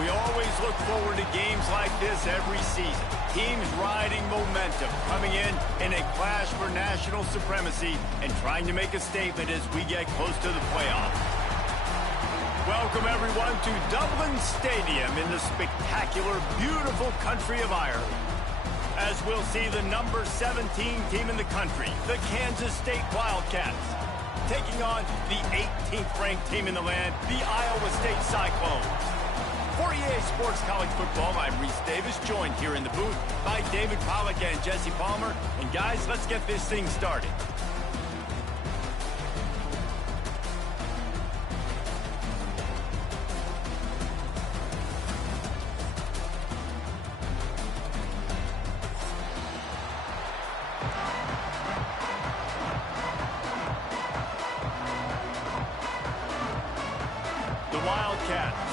We always look forward to games like this every season. Teams riding momentum, coming in a clash for national supremacy and trying to make a statement as we get close to the playoffs. Welcome, everyone, to Dublin Stadium in the spectacular, beautiful country of Ireland. As we'll see the number 17 team in the country, the Kansas State Wildcats, taking on the 18th ranked team in the land, the Iowa State Cyclones. For EA Sports College Football, I'm Reese Davis, joined here in the booth by David Pollack and Jesse Palmer. And guys, let's get this thing started.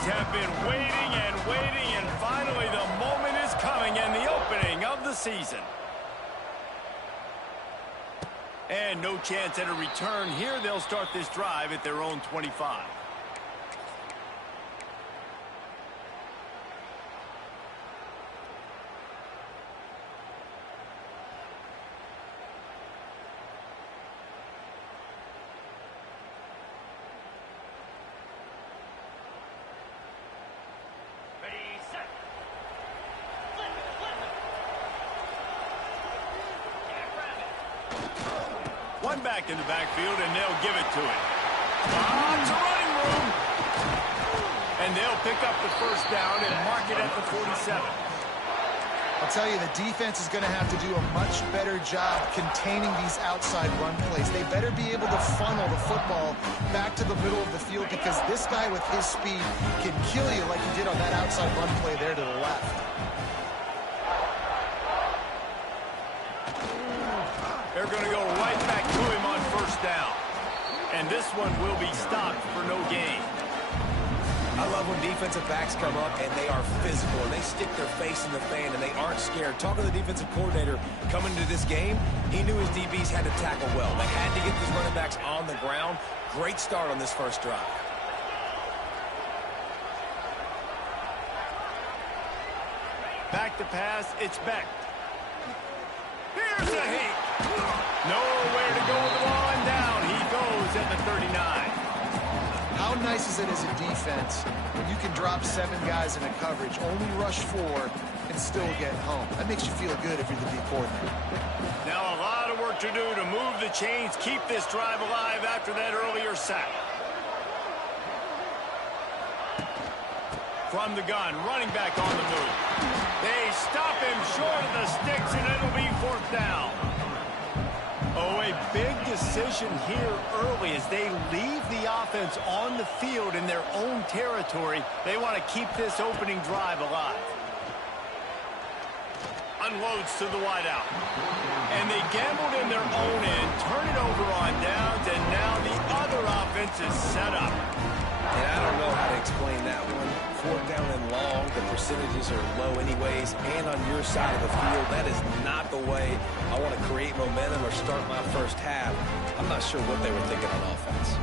Have been waiting and finally the moment is coming and the opening of the season. And no chance at a return here. They'll start this drive at their own 25. One back in the backfield, and they'll give it to it. Lots of running room. And they'll pick up the first down and mark it at the 47. I'll tell you, the defense is going to have to do a much better job containing these outside run plays. They better be able to funnel the football back to the middle of the field because this guy with his speed can kill you like he did on that outside run play there to the left. They're going to go right back to him on first down. And this one will be stopped for no gain. I love when defensive backs come up and they are physical and they stick their face in the fan and they aren't scared. Talking to the defensive coordinator coming into this game, he knew his DBs had to tackle well. They had to get these running backs on the ground. Great start on this first drive. Back to pass, it's Beck. Here's a hit. Nowhere to go with the ball, and down he goes at the 39. How nice is it as a defense when you can drop 7 guys in a coverage, only rush 4, and still get home? That makes you feel good if you're the D coordinator. Now a lot of work to do to move the chains, keep this drive alive after that earlier sack. From the gun, running back on the move. They stop him short of the sticks, and it'll be 4th down. Oh, a big decision here early as they leave the offense on the field in their own territory. They want to keep this opening drive alive. Unloads to the wideout. And they gambled in their own end, turn it over on downs, and now the other offense is set up. And I don't know how to explain that one. 4th down and long, the percentages are low anyways, and on your side of the field, that is not the way I want to create momentum or start my first half. I'm not sure what they were thinking on offense.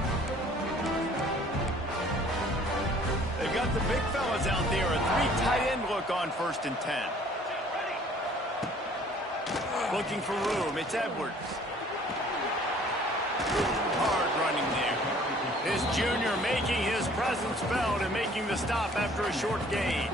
They've got the big fellas out there, a 3 tight end look on 1st and 10. Looking for room, it's Edwards. Hard running there. This junior making his presence felt and making the stop after a short gain.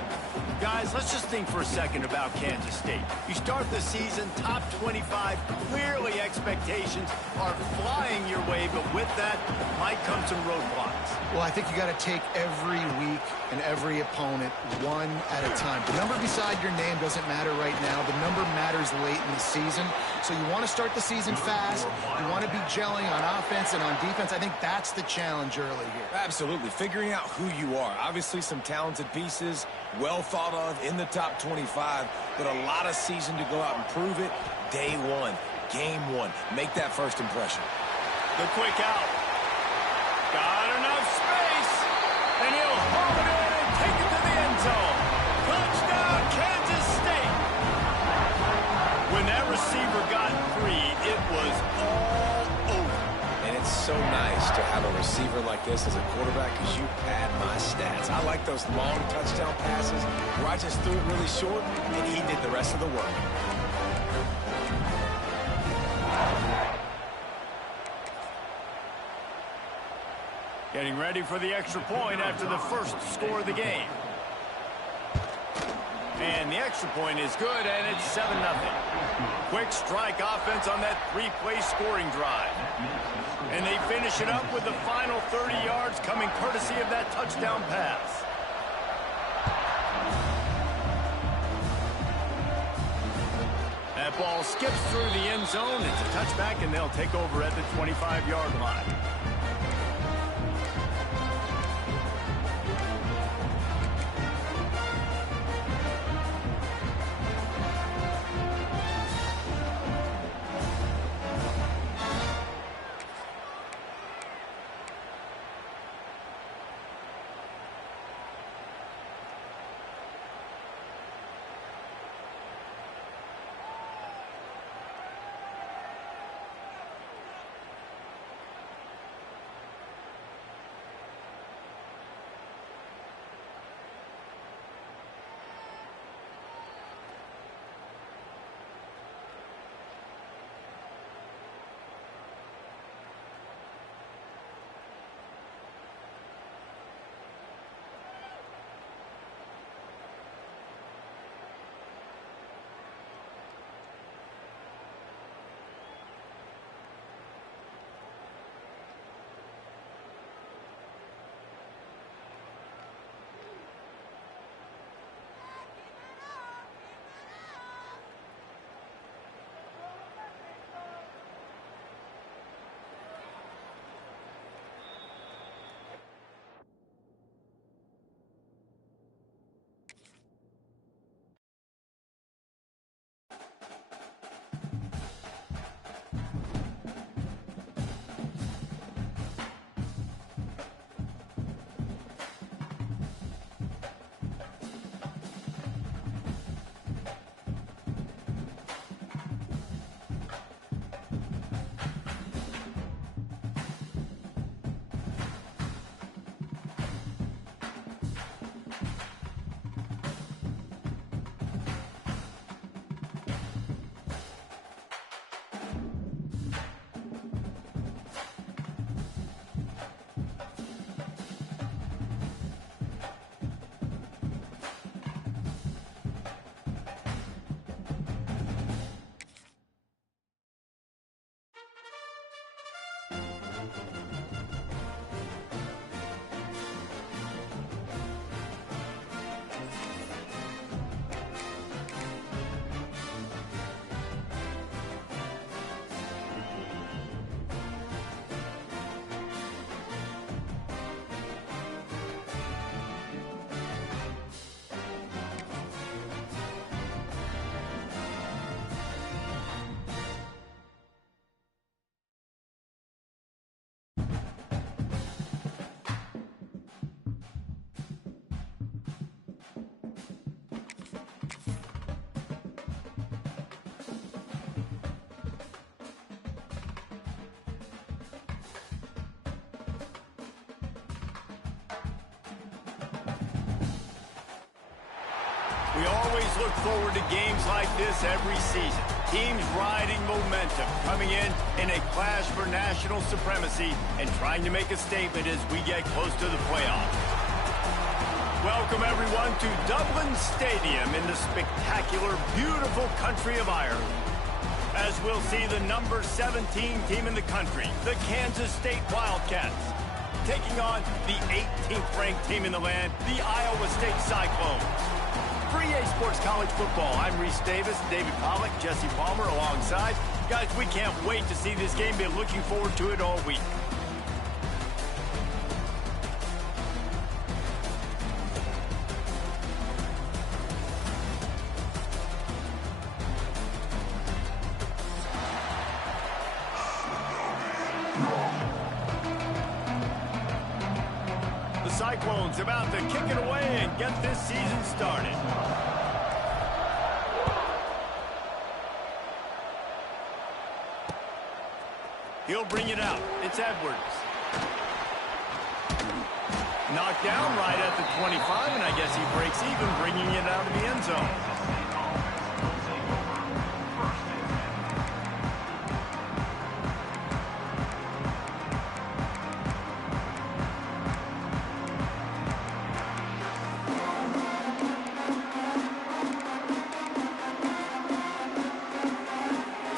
Guys, let's just think for a second about Kansas State. You start the season top 25. Clearly expectations are flying your way, but with that might come some roadblocks. Well, I think you got to take every week and every opponent one at a time. The number beside your name doesn't matter right now. The number matters late in the season. So you want to start the season fast. You want to be gelling on offense and on defense. I think that's the challenge early here. Absolutely. Figuring out who you are. Obviously some talented pieces, well thought of in the top 25, but a lot of season to go out and prove it. Day 1, game 1. Make that first impression. The quick out. Got enough space, and he'll haul it in and take it to the end zone. Touchdown, Kansas State. When that receiver got free, it was all over. And it's so nice to have a receiver like this as a quarterback because you pad my stats. I like those long touchdown passes where I just threw it really short and he did the rest of the work. Getting ready for the extra point after the first score of the game. And the extra point is good, and it's 7-0. Quick strike offense on that three-play scoring drive. And they finish it up with the final 30 yards coming courtesy of that touchdown pass. That ball skips through the end zone. It's a touchback, and they'll take over at the 25-yard line. We always look forward to games like this every season. Teams riding momentum, coming in a clash for national supremacy and trying to make a statement as we get close to the playoffs. Welcome, everyone, to Dublin Stadium in the spectacular, beautiful country of Ireland. As we'll see the number 17 team in the country, the Kansas State Wildcats, taking on the 18th ranked team in the land, the Iowa State Cyclones. For EA Sports College Football, I'm Reese Davis, David Pollack, Jesse Palmer alongside. Guys, we can't wait to see this game. Been looking forward to it all week. The Cyclones about to kick it away and get this season started. He'll bring it out. It's Edwards. Knocked down right at the 25, and I guess he breaks even, bringing it out of the end zone.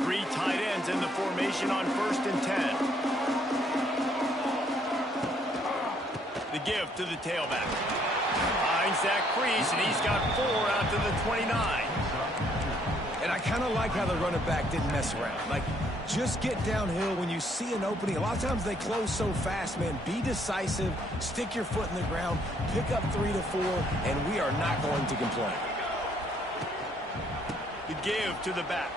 Three tight ends in the formation on 1st and 10. The give to the tailback. Finds that crease, and he's got 4 out to the 29. And I kind of like how the running back didn't mess around. Like, just get downhill when you see an opening. A lot of times they close so fast, man. Be decisive, stick your foot in the ground, pick up 3 to 4, and we are not going to complain. The give to the back.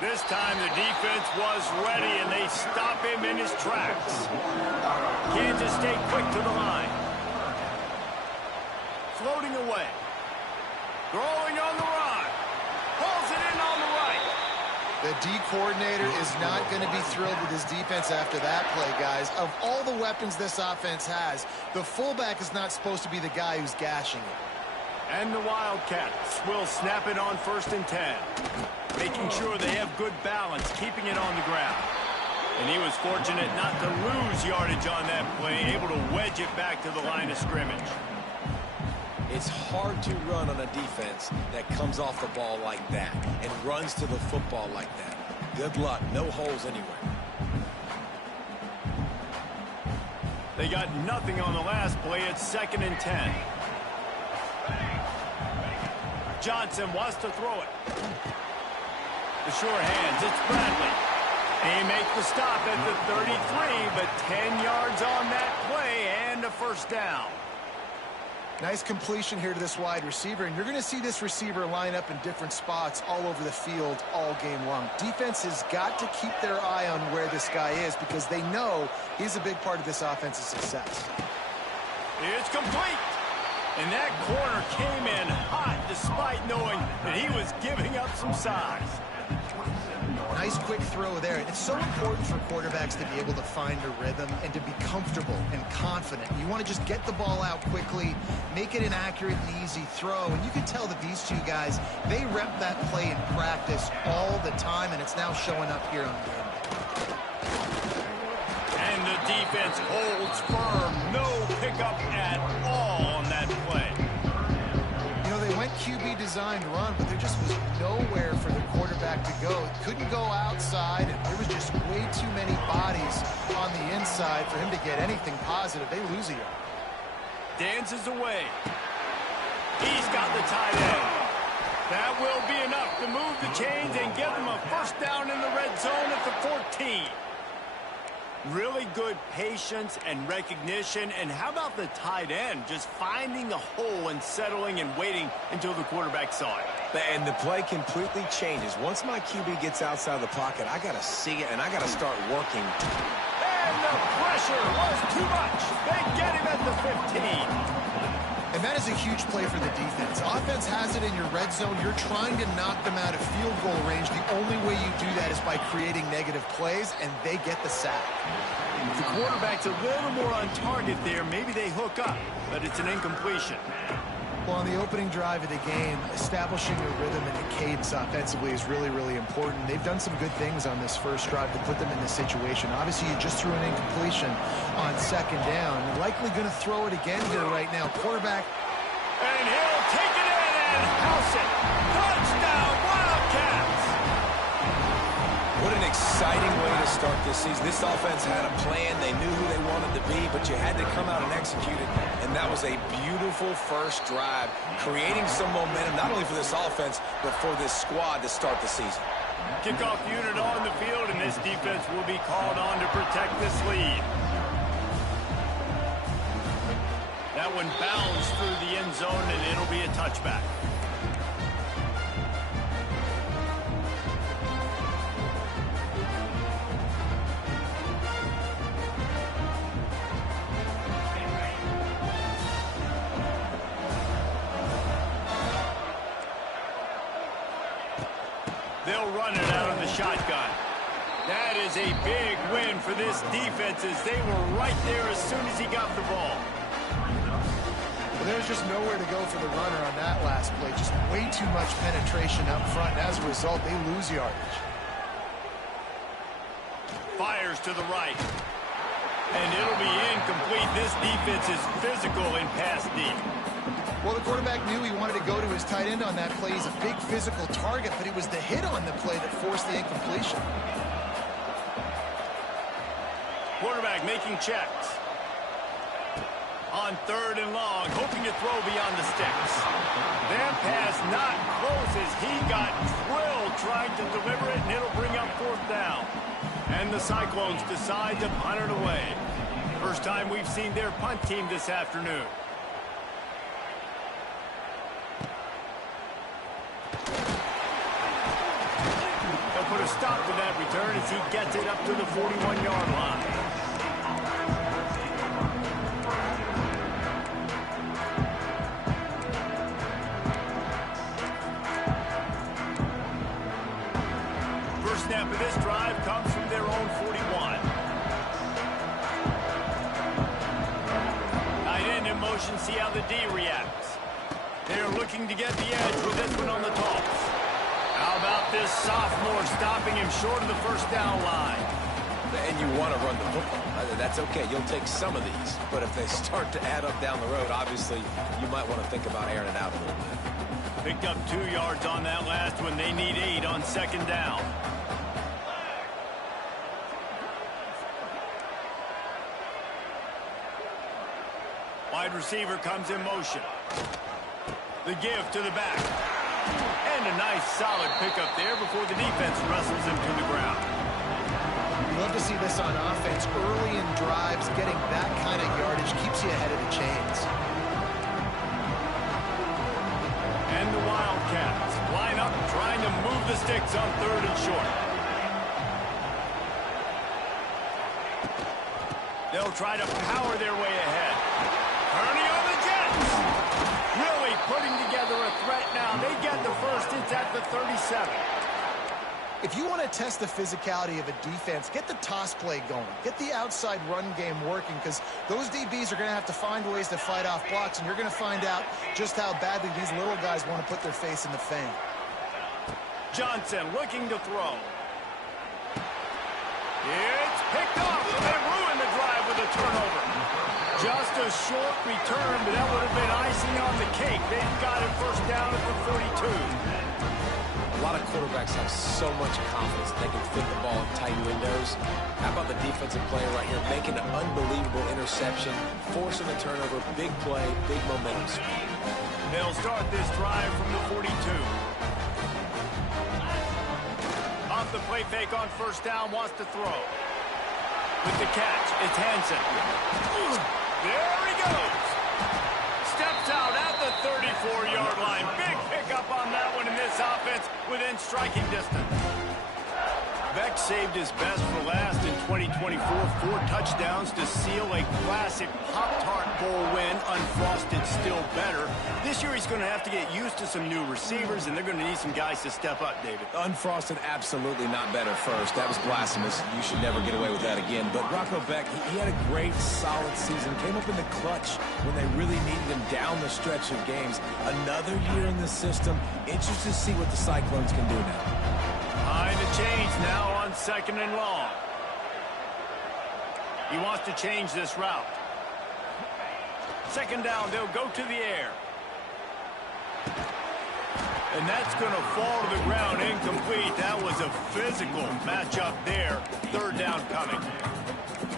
This time the defense was ready, and they stop him in his tracks. Kansas stayed quick to the line. Floating away. Throwing on the run. Pulls it in on the right. The D coordinator is not going to be thrilled with his defense after that play, guys. Of all the weapons this offense has, the fullback is not supposed to be the guy who's gashing it. And the Wildcats will snap it on 1st and 10. Making sure they have good balance, keeping it on the ground. And he was fortunate not to lose yardage on that play, able to wedge it back to the line of scrimmage. It's hard to run on a defense that comes off the ball like that and runs to the football like that. Good luck. No holes anywhere. They got nothing on the last play. It's 2nd and 10. Johnson wants to throw it. The sure hands, it's Bradley. He makes the stop at the 33, but 10 yards on that play and a 1st down. Nice completion here to this wide receiver, and you're going to see this receiver line up in different spots all over the field all game long. Defense has got to keep their eye on where this guy is because they know he's a big part of this offense's success. It's complete. And that corner came in hot despite knowing that he was giving up some size. Nice quick throw there. It's so important for quarterbacks to be able to find a rhythm and to be comfortable and confident. You want to just get the ball out quickly, make it an accurate and easy throw. And you can tell that these two guys, they rep that play in practice all the time, and it's now showing up here on game day. And the defense holds firm. No pickup at all on that play. You know, they went QB designed run, but there just was nowhere for the quarterback to go. It couldn't go outside, and there was just way too many bodies on the inside for him to get anything positive. They lose a yard. Dances away. He's got the tight end. That will be enough to move the chains and get them a 1st down in the red zone at the 14. Really good patience and recognition. And how about the tight end just finding the hole and settling and waiting until the quarterback saw it? And the play completely changes. Once my QB gets outside the pocket, I got to see it, and I got to start working. And the pressure was too much. They get him at the 15. And that is a huge play for the defense. Offense has it in your red zone. You're trying to knock them out of field goal range. The only way you do that is by creating negative plays, and they get the sack. If the quarterback's a little more on target there, maybe they hook up, but it's an incompletion. Well, on the opening drive of the game, establishing a rhythm and a cadence offensively is really, really important. They've done some good things on this first drive to put them in this situation. Obviously, you just threw an incompletion on 2nd down. You're likely going to throw it again here right now. Quarterback. And he'll take it in and house it. Touchdown, Wildcats! What an exciting way to start this season. This offense had a plan. They knew who they wanted to be, but you had to come out and execute it. And that was a beautiful first drive, creating some momentum, not only for this offense, but for this squad to start the season. Kickoff unit on the field, and this defense will be called on to protect this lead. That one bounds through the end zone, and it'll be a touchback. They'll run it out of the shotgun. That is a big win for this defense as they were right there as soon as he got the ball. Well, there's just nowhere to go for the runner on that last play. Just way too much penetration up front. And as a result, they lose yardage. Fires to the right. And it'll be incomplete. This defense is physical in pass deep. Well, the quarterback knew he wanted to go to his tight end on that play. He's a big physical target, but it was the hit on the play that forced the incompletion. Quarterback making checks. On 3rd and long, hoping to throw beyond the sticks. That pass not close as he got drilled trying to deliver it, and it'll bring up 4th down. And the Cyclones decide to punt it away. First time we've seen their punt team this afternoon. They'll put a stop to that return as he gets it up to the 41-yard line. First snap of this drive comes from their own 41. Tight end in motion, see how the D reacts. They're looking to get the edge with this one on the toss. How about this sophomore stopping him short of the first down line? And you want to run the football. That's okay. You'll take some of these. But if they start to add up down the road, obviously, you might want to think about airing it out a little bit. Picked up 2 yards on that last one. They need 8 on 2nd down. Wide receiver comes in motion. The give to the back. And a nice solid pickup there before the defense wrestles him to the ground. Love to see this on offense. Early in drives, getting that kind of yardage keeps you ahead of the chains. And the Wildcats line up trying to move the sticks on 3rd and short. They'll try to power their way ahead. Turning on the Jets. Really putting together a threat now. They get the first. It's at the 37. If you want to test the physicality of a defense, get the toss play going. Get the outside run game working because those DBs are going to have to find ways to fight off blocks, and you're going to find out just how badly these little guys want to put their face in the fan. Johnson looking to throw. It's picked off. They ruined the drive with a turnover. Just a short return, but that would have been icing on the cake. They've got it first down at the 42. A lot of quarterbacks have so much confidence that they can fit the ball in tight windows. How about the defensive player right here making an unbelievable interception, forcing a turnover, big play, big momentum. They'll start this drive from the 42. Off the play fake on first down, wants to throw. With the catch, it's Hansen. There he goes. Steps out at the 34-yard line. Big pickup on that one in this offense within striking distance. Beck saved his best for last in 2024. 4 touchdowns to seal a classic Pop-Tart Bowl win. Unfrosted still better. This year he's going to have to get used to some new receivers, and they're going to need some guys to step up, David. Unfrosted, absolutely not better first. That was blasphemous. You should never get away with that again. But Rocco Beck, he had a great, solid season. Came up in the clutch when they really needed him down the stretch of games. Another year in the system. Interested to see what the Cyclones can do now. Behind the chains now on 2nd and long. He wants to change this route. 2nd down, they'll go to the air. And that's going to fall to the ground incomplete. That was a physical matchup there. 3rd down coming.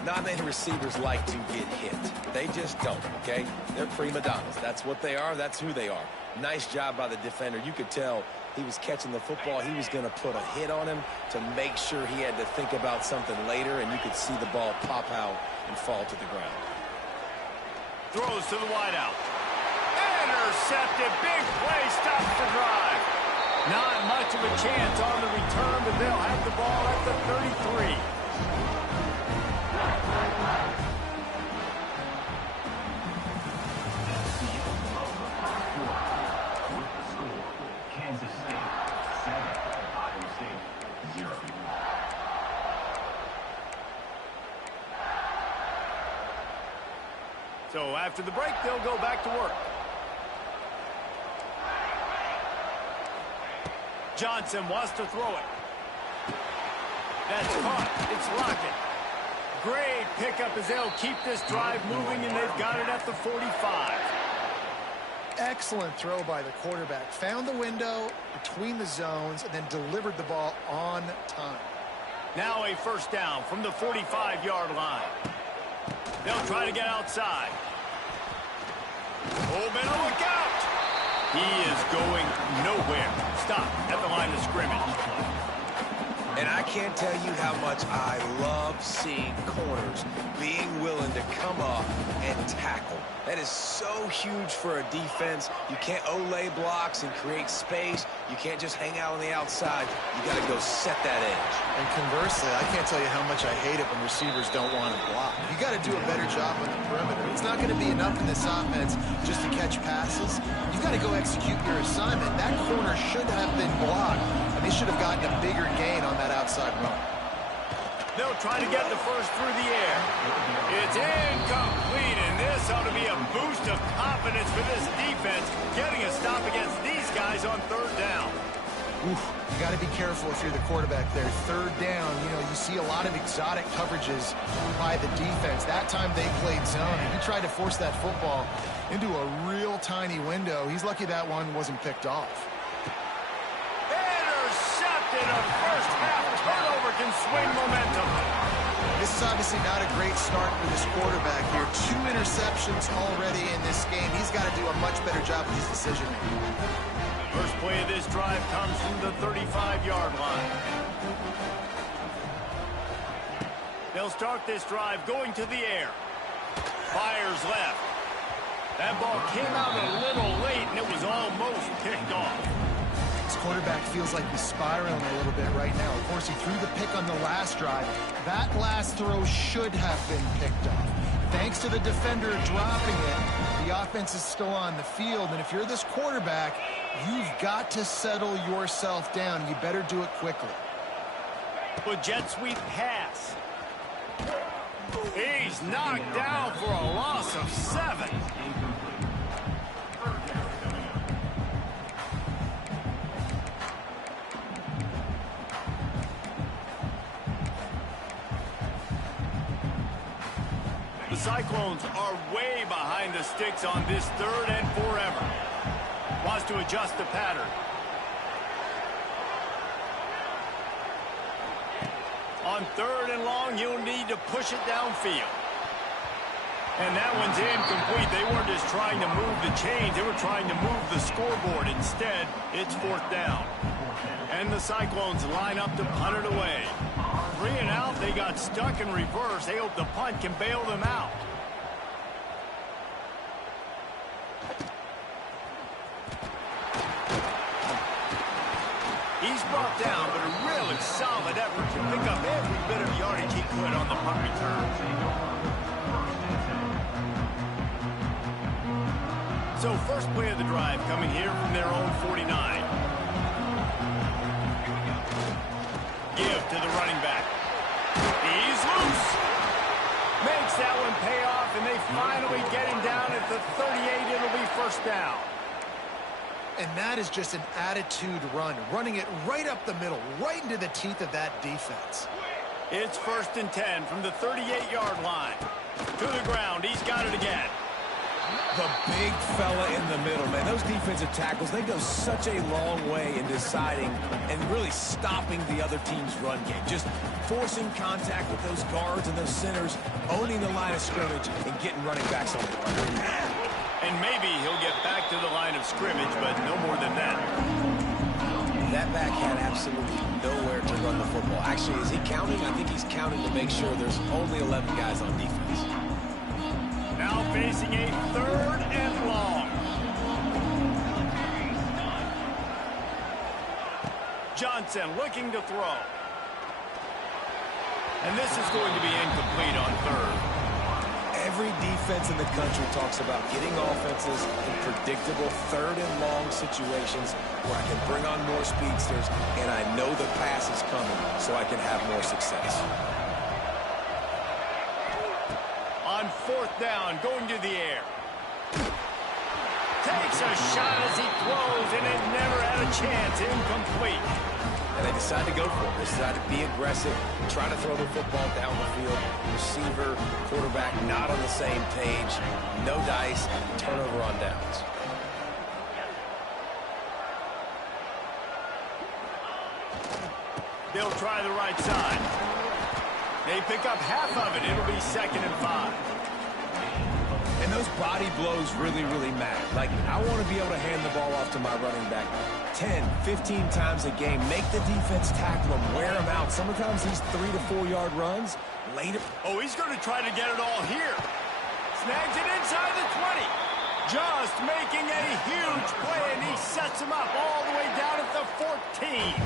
Not many receivers like to get hit. They just don't, okay? They're prima donnas. That's what they are. That's who they are. Nice job by the defender. You could tell he was catching the football. He was going to put a hit on him to make sure he had to think about something later, and you could see the ball pop out and fall to the ground. Throws to the wideout. Intercepted. Big play. Stops the drive. Not much of a chance on the return, but they'll have the ball at the 33. So after the break, they'll go back to work. Johnson wants to throw it. That's caught. It's Lockett. Great pickup as they'll keep this drive moving, and they've got it at the 45. Excellent throw by the quarterback. Found the window between the zones and then delivered the ball on time. Now a first down from the 45-yard line. They'll try to get outside. Oh, better look out. He is going nowhere. Stop at the line of scrimmage. And I can't tell you how much I love seeing corners being willing to come up and tackle. That is so huge for a defense. You can't olay blocks and create space. You can't just hang out on the outside. You got to go set that edge. And conversely, I can't tell you how much I hate it when receivers don't want to block. You got to do a better job on the perimeter. It's not going to be enough in this offense just to catch passes. You've got to go execute your assignment. That corner should have been blocked, and they should have gotten a bigger gain on that outside run. They'll try to get the first through the air. It's incomplete, and this ought to be a boost of confidence for this defense, getting a stop against these guys on third down. Oof, you got to be careful if you're the quarterback there. Third down, you see a lot of exotic coverages by the defense. That time they played zone, and he tried to force that football into a real tiny window. He's lucky that one wasn't picked off. Intercepted. A first half turnover can swing momentum. This is obviously not a great start for this quarterback here. 2 interceptions already in this game. He's got to do a much better job with his decision-making. First play of this drive comes from the 35-yard line. They'll start this drive going to the air. Fires left. That ball came out a little late, and it was almost picked off. This quarterback feels like he's spiraling a little bit right now. Of course, he threw the pick on the last drive. That last throw should have been picked off. Thanks to the defender dropping it, the offense is still on the field. And if you're this quarterback, you've got to settle yourself down. You better do it quickly. With jet sweep pass. He's knocked down for a loss of 7. The Cyclones are way behind the sticks on this third and forever. Wants to adjust the pattern. On third and long, you'll need to push it downfield. And that one's incomplete. They weren't just trying to move the chains. They were trying to move the scoreboard. Instead, it's fourth down. And the Cyclones line up to punt it away. 3 and out, they got stuck in reverse. They hope the punt can bail them out. He's brought down, but a really solid effort to pick up every bit of yardage he could on the punt return. So first play of the drive coming here from their own 49. Give to the running back. He's loose. Makes that one pay off, and they finally get him down at the 38. It'll be first down. And that is just an attitude run, running it right up the middle, right into the teeth of that defense. It's first and 10 from the 38-yard line. To the ground, he's got it again. The big fella in the middle, man. Those defensive tackles, they go such a long way in deciding and really stopping the other team's run game. Just forcing contact with those guards and those centers, owning the line of scrimmage, and getting running backs on the run. And maybe he'll get back to the line of scrimmage, but no more than that. That back had absolutely nowhere to run the football. Actually, is he counting? I think he's counting to make sure there's only 11 guys on defense. Now facing a third and long. Johnson looking to throw. And this is going to be incomplete on third. Every defense in the country talks about getting offenses in predictable third and long situations where I can bring on more speedsters and I know the pass is coming so I can have more success. On fourth fourth down, going to the air. Takes a shot as he throws, and it never had a chance. Incomplete. And they decide to go for it. They decide to be aggressive, try to throw the football down the field. Receiver, quarterback not on the same page. No dice, turnover on downs. They'll try the right side. They pick up half of it. It'll be 2nd and 5. And those body blows really, really matter. Like, I want to be able to hand the ball off to my running back 10, 15 times a game. Make the defense tackle him, wear him out. Sometimes these 3 to 4 yard runs later. Oh, he's going to try to get it all here. Snags it inside the 20. Just making a huge play, and he sets him up all the way down at the 14.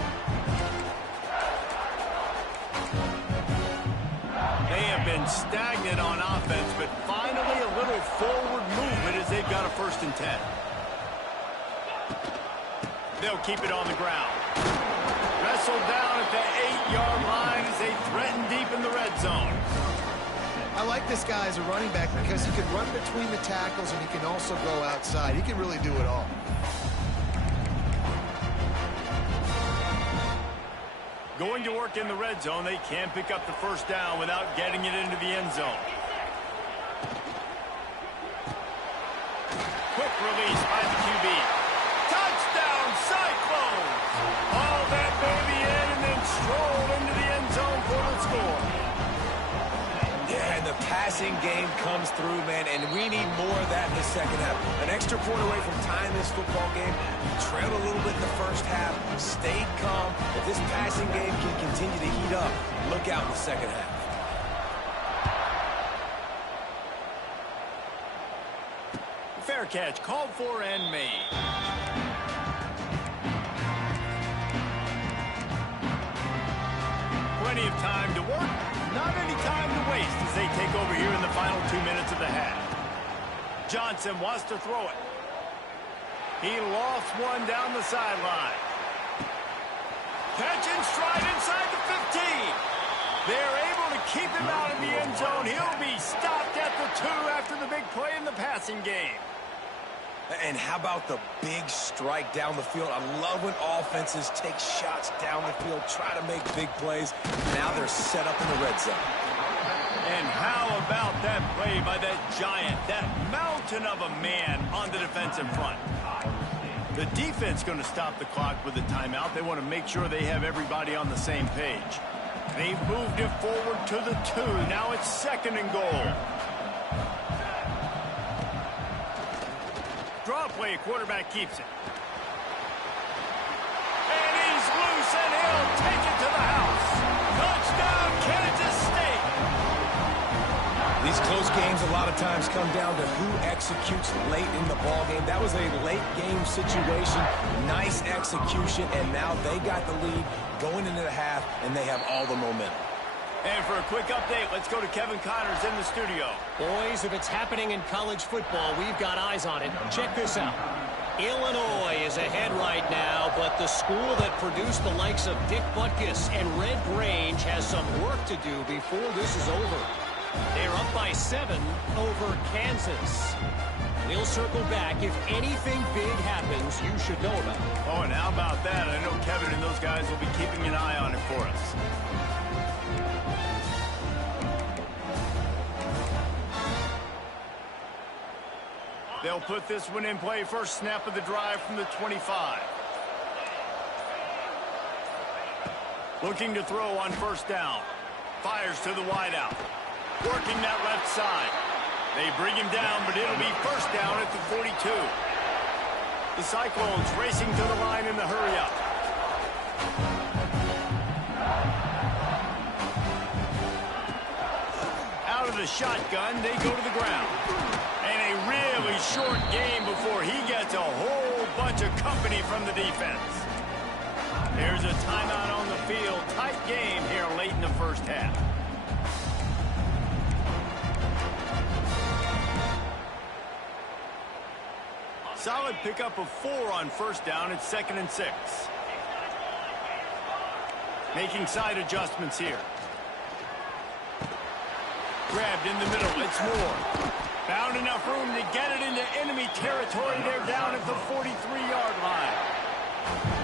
They have been stagnant on offense, but finally a little forward movement as they've got a 1st and 10. They'll keep it on the ground. Wrestled down at the 8-yard line as they threaten deep in the red zone. I like this guy as a running back because he can run between the tackles and he can also go outside. He can really do it all. Going to work in the red zone, they can't pick up the 1st down without getting it into the end zone. Quick release by the QB. Touchdown, Cyclones! Haul that baby in and then stroll into the end zone for the score. Yeah, and the passing game comes through, man, and we need more of that in the second half. An extra point away from tying this football game. You trailed a little bit in the first half, stayed calm. If this passing game can continue to heat up, look out in the second half. Fair catch, called for and made. Plenty of time to work, not any time to waste as they take over here in the final 2 minutes of the half. Johnson wants to throw it. He lost one down the sideline. Catch and stride inside the 15. They're able to keep him out of the end zone. He'll be stopped at the 2 after the big play in the passing game. And how about the big strike down the field? I love when offenses take shots down the field, try to make big plays. Now they're set up in the red zone. And how about that play by that giant, that mountain of a man on the defensive front? The defense going to stop the clock with a timeout. They want to make sure they have everybody on the same page. They've moved it forward to the 2. Now it's 2nd and goal. Draw play, quarterback keeps it. And he's loose, and he'll take it to the house. Touchdown, Kansas State. These close games a lot of times come down to who executes late in the ball game. That was a late game situation. Nice execution, and now they got the lead going into the half, and they have all the momentum. And for a quick update, let's go to Kevin Connors in the studio. Boys, if it's happening in college football, we've got eyes on it. Check this out. Illinois is ahead right now, but the school that produced the likes of Dick Butkus and Red Grange has some work to do before this is over. They're up by 7 over Kansas. We'll circle back. If anything big happens, you should know about it. Oh, and how about that? I know Kevin and those guys will be keeping an eye on it for us. They'll put this one in play. First snap of the drive from the 25. Looking to throw on 1st down. Fires to the wideout. Working that left side. They bring him down, but it'll be 1st down at the 42. The Cyclones racing to the line in the hurry-up. Out of the shotgun, they go to the ground. And a really short game before he gets a whole bunch of company from the defense. There's a timeout on the field. Tight game here late in the first half. Solid pickup of 4 on 1st down. It's 2nd and 6. Making side adjustments here. Grabbed in the middle. It's Moore. Found enough room to get it into enemy territory. They're down at the 43-yard line.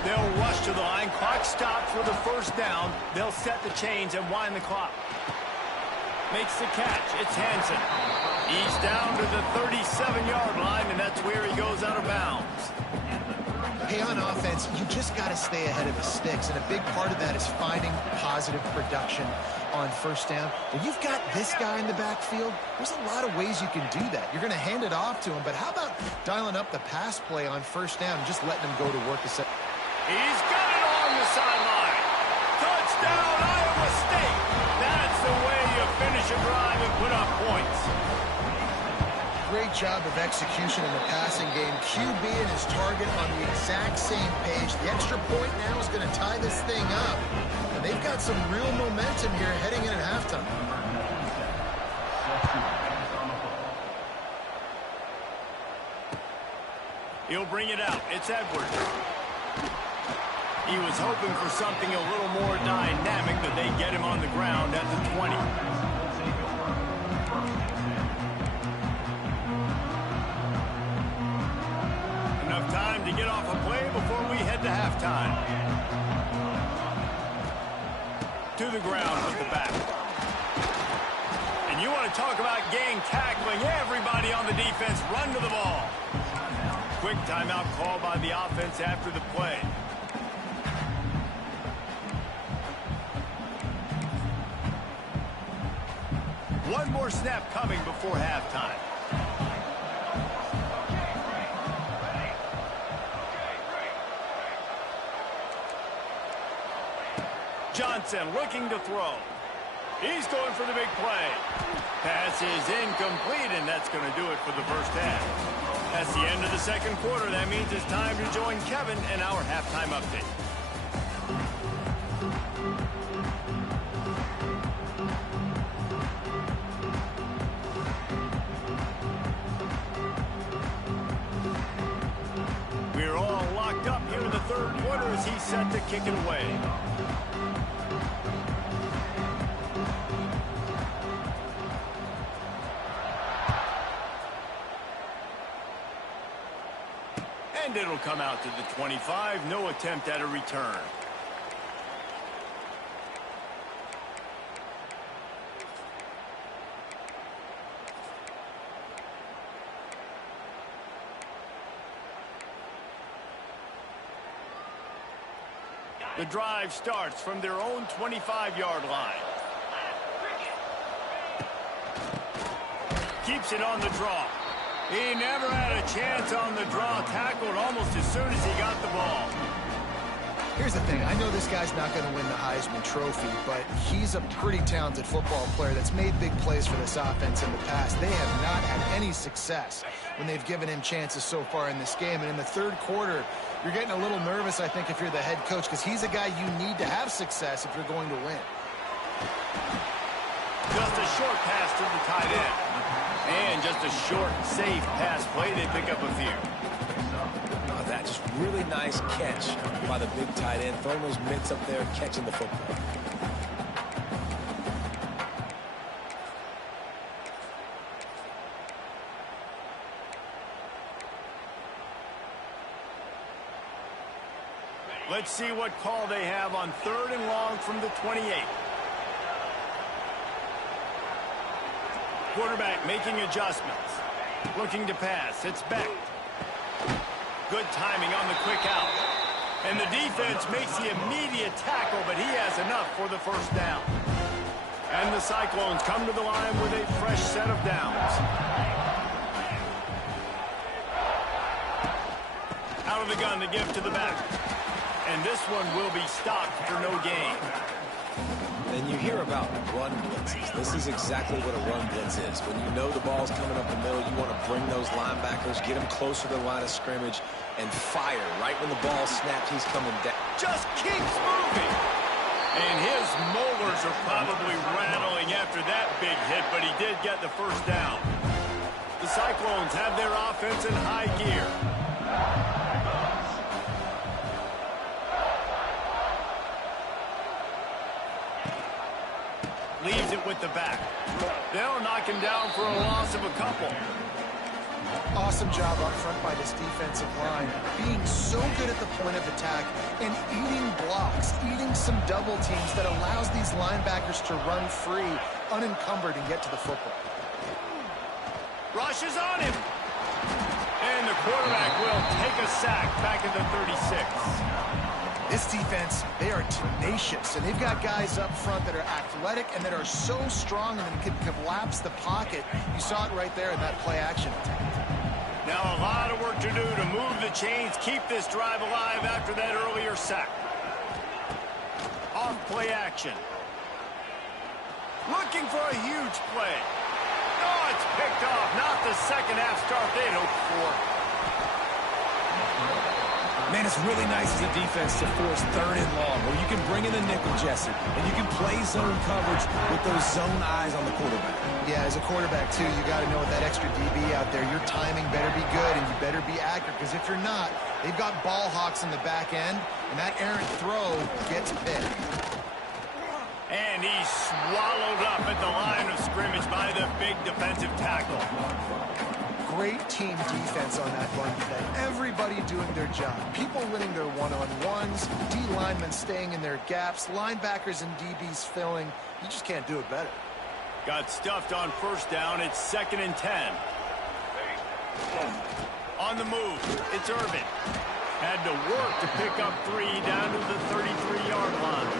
They'll rush to the line. Clock stopped for the first down. They'll set the chains and wind the clock. Makes the catch. It's Hansen. He's down to the 37-yard line, and that's where he goes out of bounds. Hey, on offense, you just got to stay ahead of the sticks, and a big part of that is finding positive production on first down. When you've got this guy in the backfield, there's a lot of ways you can do that. You're going to hand it off to him, but how about dialing up the pass play on first down and just letting him go to work a set? He's got it on the sideline. Touchdown, Iowa State. That's the way you finish a drive and put up points. Great job of execution in the passing game. QB and his target on the exact same page. The extra point now is going to tie this thing up. And they've got some real momentum here heading in at halftime. He'll bring it out. It's Edwards. He was hoping for something a little more dynamic, but they get him on the ground at the 20. Enough time to get off a play before we head to halftime. To the ground with the back. And you want to talk about gang tackling. Everybody on the defense run to the ball. Quick timeout call by the offense after the play. One more snap coming before halftime. Johnson looking to throw. He's going for the big play. Pass is incomplete, and that's going to do it for the first half. That's the end of the second quarter. That means it's time to join Kevin and our halftime update. We're all locked up here in the third quarter as he's set to kick it away. And it'll come out to the 25. No attempt at a return. The drive starts from their own 25-yard line. Keeps it on the draw. He never had a chance on the draw. Tackled almost as soon as he got the ball. Here's the thing. I know this guy's not going to win the Heisman Trophy, but he's a pretty talented football player that's made big plays for this offense in the past. They have not had any success when they've given him chances so far in this game. And in the third quarter, you're getting a little nervous, I think, if you're the head coach, because he's a guy you need to have success if you're going to win. Just a short pass to the tight end. And just a short, safe pass play. They pick up a few. Oh, that just really nice catch by the big tight end. Throwing those mitts up there, catching the football. Let's see what call they have on 3rd and long from the 28. Quarterback making adjustments. Looking to pass. It's Beck. Good timing on the quick out. And the defense makes the immediate tackle, but he has enough for the first down. And the Cyclones come to the line with a fresh set of downs. Out of the gun to give to the back. And this one will be stopped for no gain. And you hear about run blitzes. This is exactly what a run blitz is. When you know the ball's coming up the middle, you want to bring those linebackers, get them closer to the line of scrimmage, and fire right when the ball snapped. He's coming down. Just keeps moving. And his molars are probably rattling after that big hit, but he did get the first down. The Cyclones have their offense in high gear. leaves it with the back. They'll knock him down for a loss of a couple. Awesome job up front by this defensive line, being so good at the point of attack and eating blocks, eating some double teams that allows these linebackers to run free, unencumbered, and get to the football. Rushes on him. And the quarterback will take a sack back at the 36. This defense, they are tenacious, and they've got guys up front that are athletic and that are so strong and can collapse the pocket. You saw it right there in that play action. Now a lot of work to do to move the chains, keep this drive alive after that earlier sack. Off play action. Looking for a huge play. Oh, it's picked off. Not the second half start they'd hoped for. Man, it's really nice as a defense to force third and long, where you can bring in the nickel, Jesse, and you can play zone coverage with those zone eyes on the quarterback. Yeah, as a quarterback, too, you got to know with that extra DB out there, your timing better be good and you better be accurate, because if you're not, they've got ball hawks in the back end, and that errant throw gets picked. And he's swallowed up at the line of scrimmage by the big defensive tackle. Great team defense on that run play. Everybody doing their job. People winning their one-on-ones, D linemen staying in their gaps, linebackers and DBs filling. You just can't do it better. Got stuffed on first down. It's 2nd and 10. On the move, it's Irvin. Had to work to pick up 3 down to the 33-yard line.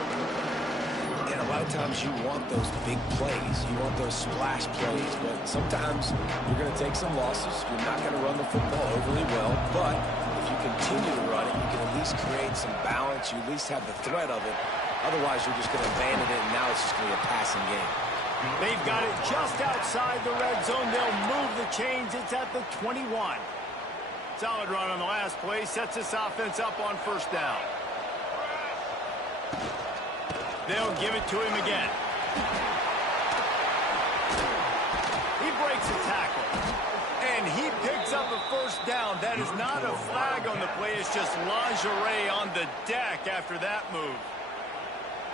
And a lot of times you want those big plays. You want those splash plays. But sometimes you're going to take some losses. You're not going to run the football overly well. But if you continue to run it, you can at least create some balance. You at least have the threat of it. Otherwise, you're just going to abandon it, and now it's just going to be a passing game. They've got it just outside the red zone. They'll move the chains. It's at the 21. Solid run on the last play. Sets this offense up on first down. They'll give it to him again. He breaks a tackle. And he picks up a first down. That is not a flag on the play. It's just lingerie on the deck after that move.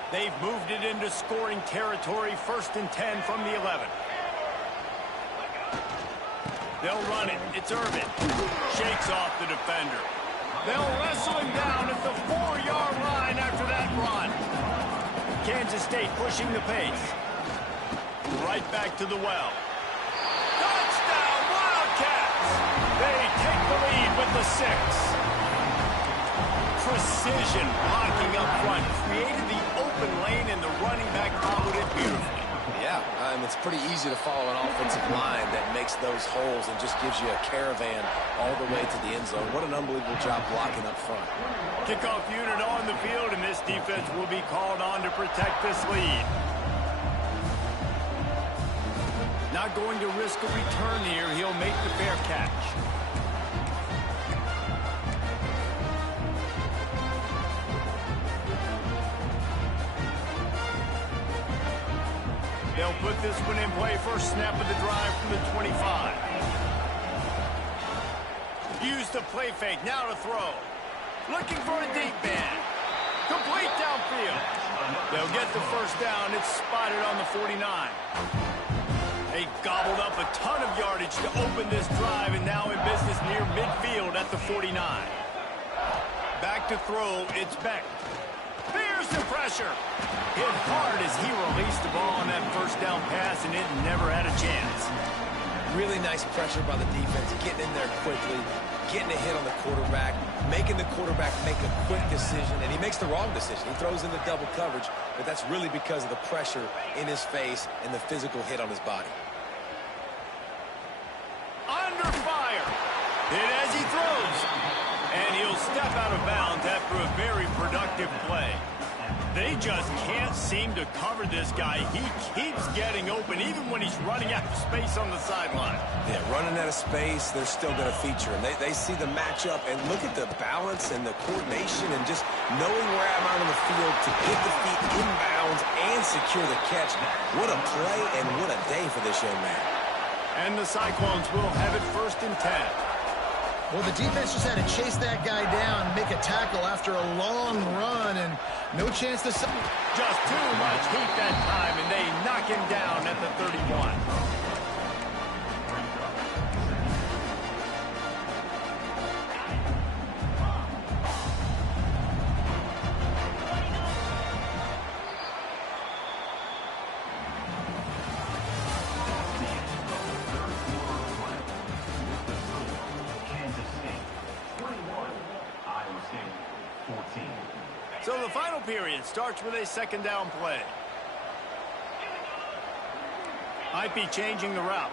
They've moved it into scoring territory. 1st and 10 from the 11. They'll run it. It's Irvin. Shakes off the defender. They'll wrestle him down at the 4-yard line after that run. Kansas State pushing the pace. Right back to the well. Touchdown, Wildcats! They take the lead with the 6. Precision blocking up front. Created the open lane, and the running back followed it beautifully. Yeah, it's pretty easy to follow an offensive line that makes those holes and just gives you a caravan all the way to the end zone. What an unbelievable job blocking up front. Kickoff unit on the field, and this defense will be called on to protect this lead. Not going to risk a return here. He'll make the fair catch. They'll put this one in play. First snap of the drive from the 25. Use the play fake. Now to throw. Looking for a deep man. Complete downfield. They'll get the first down. It's spotted on the 49. They gobbled up a ton of yardage to open this drive, and now in business near midfield at the 49. Back to throw. It's Beck. Fears the pressure. Hit hard as he released the ball on that first down pass, and it never had a chance. Really nice pressure by the defense, getting in there quickly, getting a hit on the quarterback, making the quarterback make a quick decision, and he makes the wrong decision. He throws into double coverage, but that's really because of the pressure in his face and the physical hit on his body. Under fire. Hit as he throws. And he'll step out of bounds after a very productive play. They just can't seem to cover this guy. He keeps getting open, even when he's running out of space on the sideline. Yeah, running out of space, they're still going to feature him. They see the matchup, and look at the balance and the coordination and just knowing where I'm out on the field to get the feet inbounds and secure the catch. What a play and what a day for this young man. And the Cyclones will have it 1st and 10. Well, the defense just had to chase that guy down, make a tackle after a long run, and no chance to... Just too much heat that time, and they knock him down at the 31. So the final period starts with a second down play. Might be changing the route.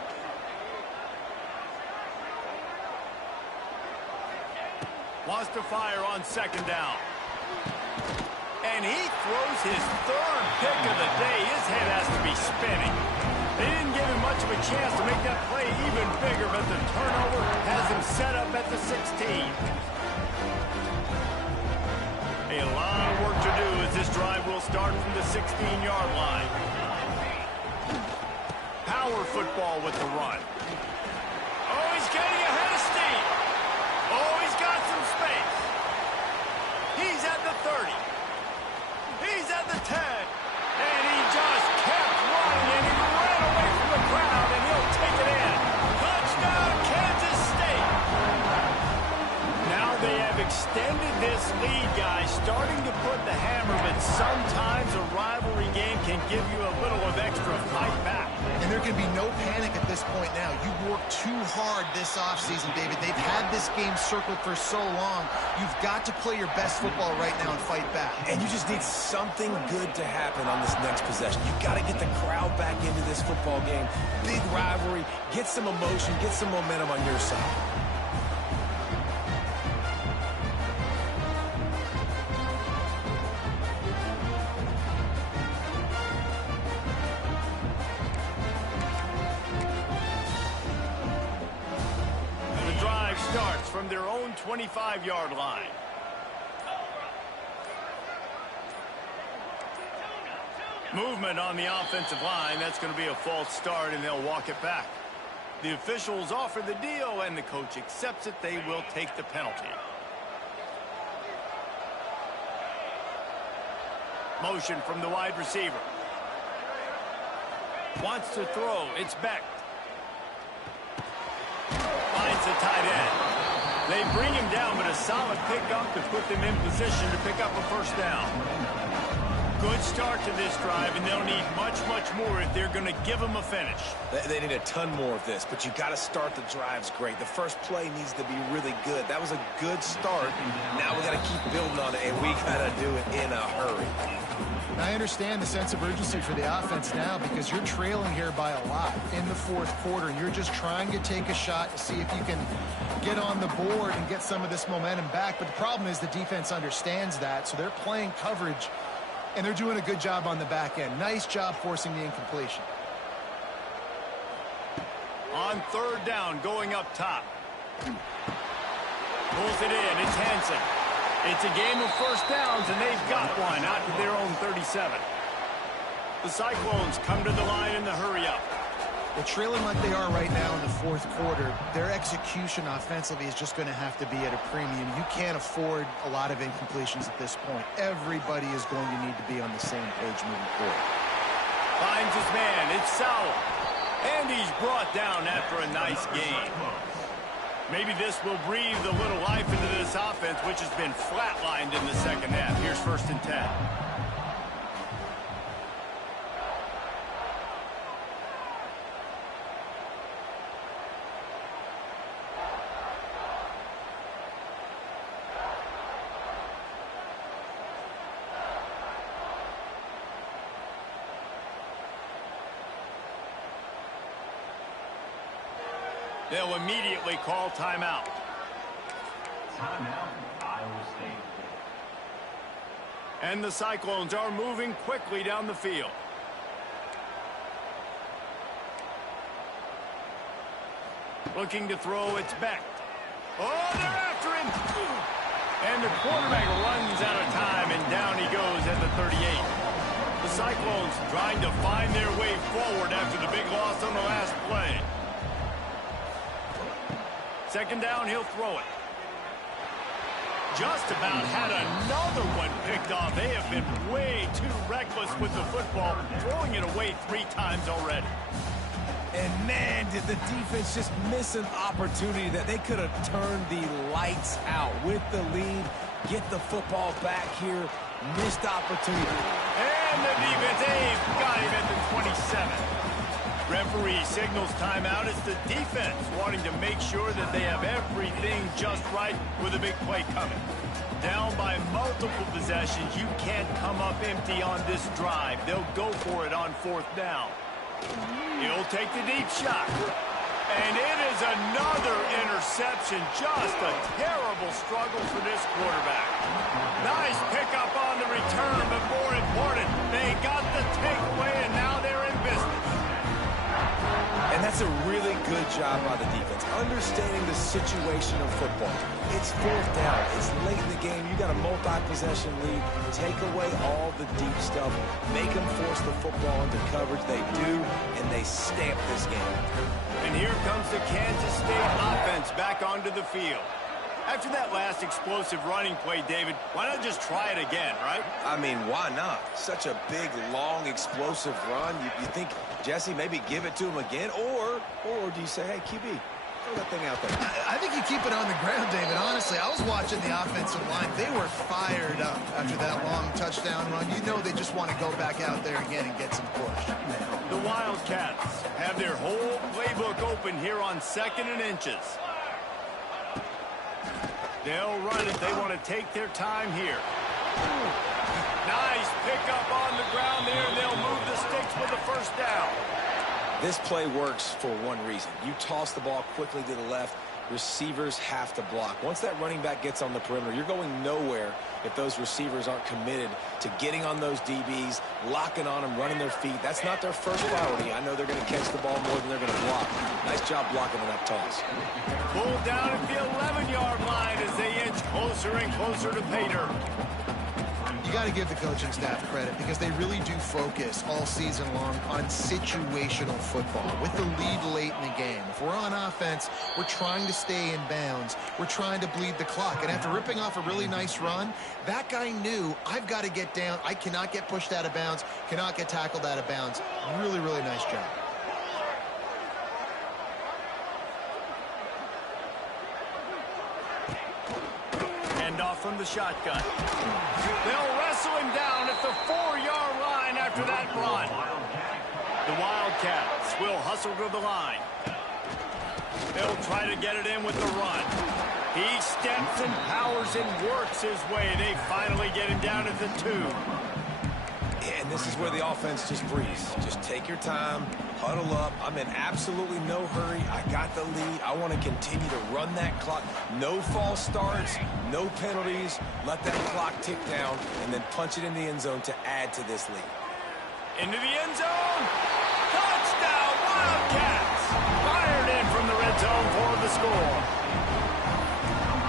Wants to fire on second down. And he throws his third pick of the day. His head has to be spinning. They didn't give him much of a chance to make that play even bigger, but the turnover has him set up at the 16. A lot of work to do as this drive will start from the 16-yard line. Power football with the run. Oh, he's getting ahead of steam. Oh, he's got some space. He's at the 30. He's at the 10. And he just kept running, and he ran away from the crowd, and he'll take it in. Touchdown, Kansas State. Now they have extended this lead, guys, starting to put the hammer, but sometimes a rivalry game can give you a little of extra fight back. And there can be no panic at this point now. You've worked too hard this offseason, David. They've had this game circled for so long. You've got to play your best football right now and fight back. And you just need something good to happen on this next possession. You've got to get the crowd back into this football game. Big rivalry. Get some emotion. Get some momentum on your side. Starts from their own 25-yard line. Movement on the offensive line. That's going to be a false start, and they'll walk it back. The officials offer the deal, and the coach accepts it. They will take the penalty. Motion from the wide receiver. Wants to throw. It's Beck. Finds the tight end. They bring him down, but a solid pickup to put them in position to pick up a first down. Good start to this drive, and they'll need much, much more if they're going to give them a finish. They need a ton more of this, but you got to start the drives great. The first play needs to be really good. That was a good start. Now we got to keep building on it, and we got to do it in a hurry. I understand the sense of urgency for the offense now because you're trailing here by a lot in the fourth quarter, and you're just trying to take a shot to see if you can get on the board and get some of this momentum back. But the problem is the defense understands that, so they're playing coverage, and they're doing a good job on the back end. Nice job forcing the incompletion. On third down, going up top. Pulls it in. It's Hansen. It's a game of first downs, and they've got one out to their own 37. The Cyclones come to the line in the hurry-up. Well, trailing like they are right now in the fourth quarter, their execution offensively is just going to have to be at a premium. You can't afford a lot of incompletions at this point. Everybody is going to need to be on the same page moving forward. Finds his man. It's Sowell. And he's brought down after a nice game. Maybe this will breathe a little life into this offense, which has been flatlined in the second half. Here's 1st and 10. They'll immediately call timeout. Timeout, Iowa State. And the Cyclones are moving quickly down the field. Looking to throw, it's Beck. Oh, they're after him! And the quarterback runs out of time, and down he goes at the 38. The Cyclones trying to find their way forward after the big loss on the last play. Second down, he'll throw it. Just about had another one picked off. They have been way too reckless with the football, throwing it away 3 times already. And man, did the defense just miss an opportunity that they could have turned the lights out with the lead. Get the football back here. Missed opportunity. And the defense, they've got him at the 27. Referee signals timeout. It's the defense wanting to make sure that they have everything just right with a big play coming. Down by multiple possessions, you can't come up empty on this drive. They'll go for it on 4th down. He'll take the deep shot. And it is another interception. Just a terrible struggle for this quarterback. Nice pickup on the return, but more important, they got the takeaway, and now they're in business. And that's a really good job by the defense, understanding the situation of football. It's 4th down. It's late in the game. You got a multi-possession lead. Take away all the deep stuff. Make them force the football into coverage. They do, and they stamp this game. And here comes the Kansas State offense back onto the field. After that last explosive running play, David, why not just try it again, right? I mean, why not? Such a big, long, explosive run. You think, Jesse, maybe give it to him again? Or do you say, hey, QB, throw that thing out there? I think you keep it on the ground, David. Honestly, I was watching the offensive line. They were fired up after that long touchdown run. You know they just want to go back out there again and get some push. The Wildcats have their whole playbook open here on 2nd and inches. They'll run it. They want to take their time here. Nice pickup on the ground there. They'll move the sticks with the 1st down. This play works for one reason. You toss the ball quickly to the left. Receivers have to block. Once that running back gets on the perimeter, you're going nowhere if those receivers aren't committed to getting on those DBs, locking on them, running their feet. That's not their first priority. I know they're going to catch the ball more than they're going to block. Nice job blocking on that toss. Pulled down at the 11-yard line as they inch closer and closer to Pater. You got to give the coaching staff credit because they really do focus all season long on situational football with the lead late in the game. If we're on offense, we're trying to stay in bounds. We're trying to bleed the clock. And after ripping off a really nice run, that guy knew, I've got to get down. I cannot get pushed out of bounds, cannot get tackled out of bounds. Really, really nice job. Off from the shotgun. They'll wrestle him down at the 4-yard line after that run. The Wildcats will hustle to the line. They'll try to get it in with the run. He steps and powers and works his way. They finally get him down at the 2. And this is where the offense just breathes. Just take your time, huddle up. I'm in absolutely no hurry. I got the lead. I want to continue to run that clock. No false starts, no penalties. Let that clock tick down and then punch it in the end zone to add to this lead. Into the end zone. Touchdown, Wildcats. Fired in from the red zone for the score.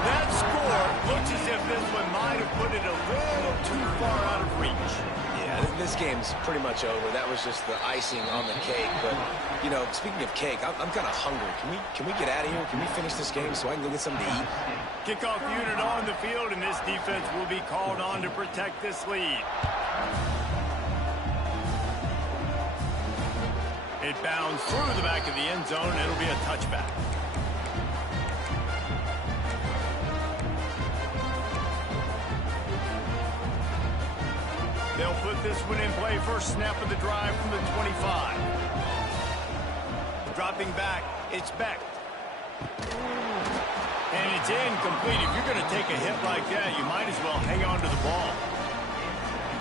That score looks as if this one might have put it a little too far out of reach. This game's pretty much over. That was just the icing on the cake. But, you know, speaking of cake, I'm kind of hungry. Can we get out of here? Can we finish this game so I can go get something to eat? Kickoff unit on the field, and this defense will be called on to protect this lead. It bounds through the back of the end zone. It'll be a touchback. They'll put this one in play. First snap of the drive from the 25. Dropping back, it's Beck. And it's incomplete. If you're going to take a hit like that, you might as well hang on to the ball.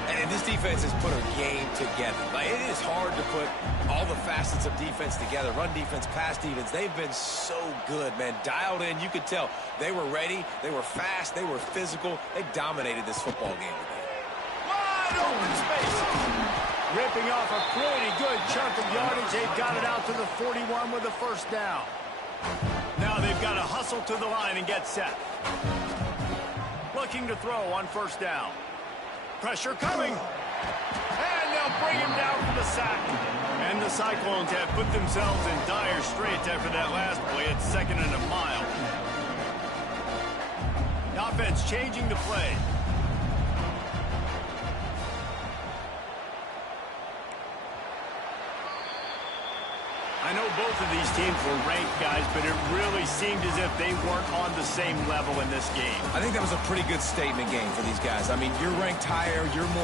And this defense has put a game together. Like, it is hard to put all the facets of defense together. Run defense, pass defense. They've been so good, man. Dialed in. You could tell they were ready. They were fast. They were physical. They dominated this football game today. Open space. Ripping off a pretty good chunk of yardage. They've got it out to the 41 with a first down. Now they've got to hustle to the line and get set. Looking to throw on first down. Pressure coming. And they'll bring him down for the sack. And the Cyclones have put themselves in dire straits after that last play at 2nd and a mile. The offense changing the play. I know both of these teams were ranked, guys, but it really seemed as if they weren't on the same level in this game. I think that was a pretty good statement game for these guys. I mean, you're ranked higher, you're more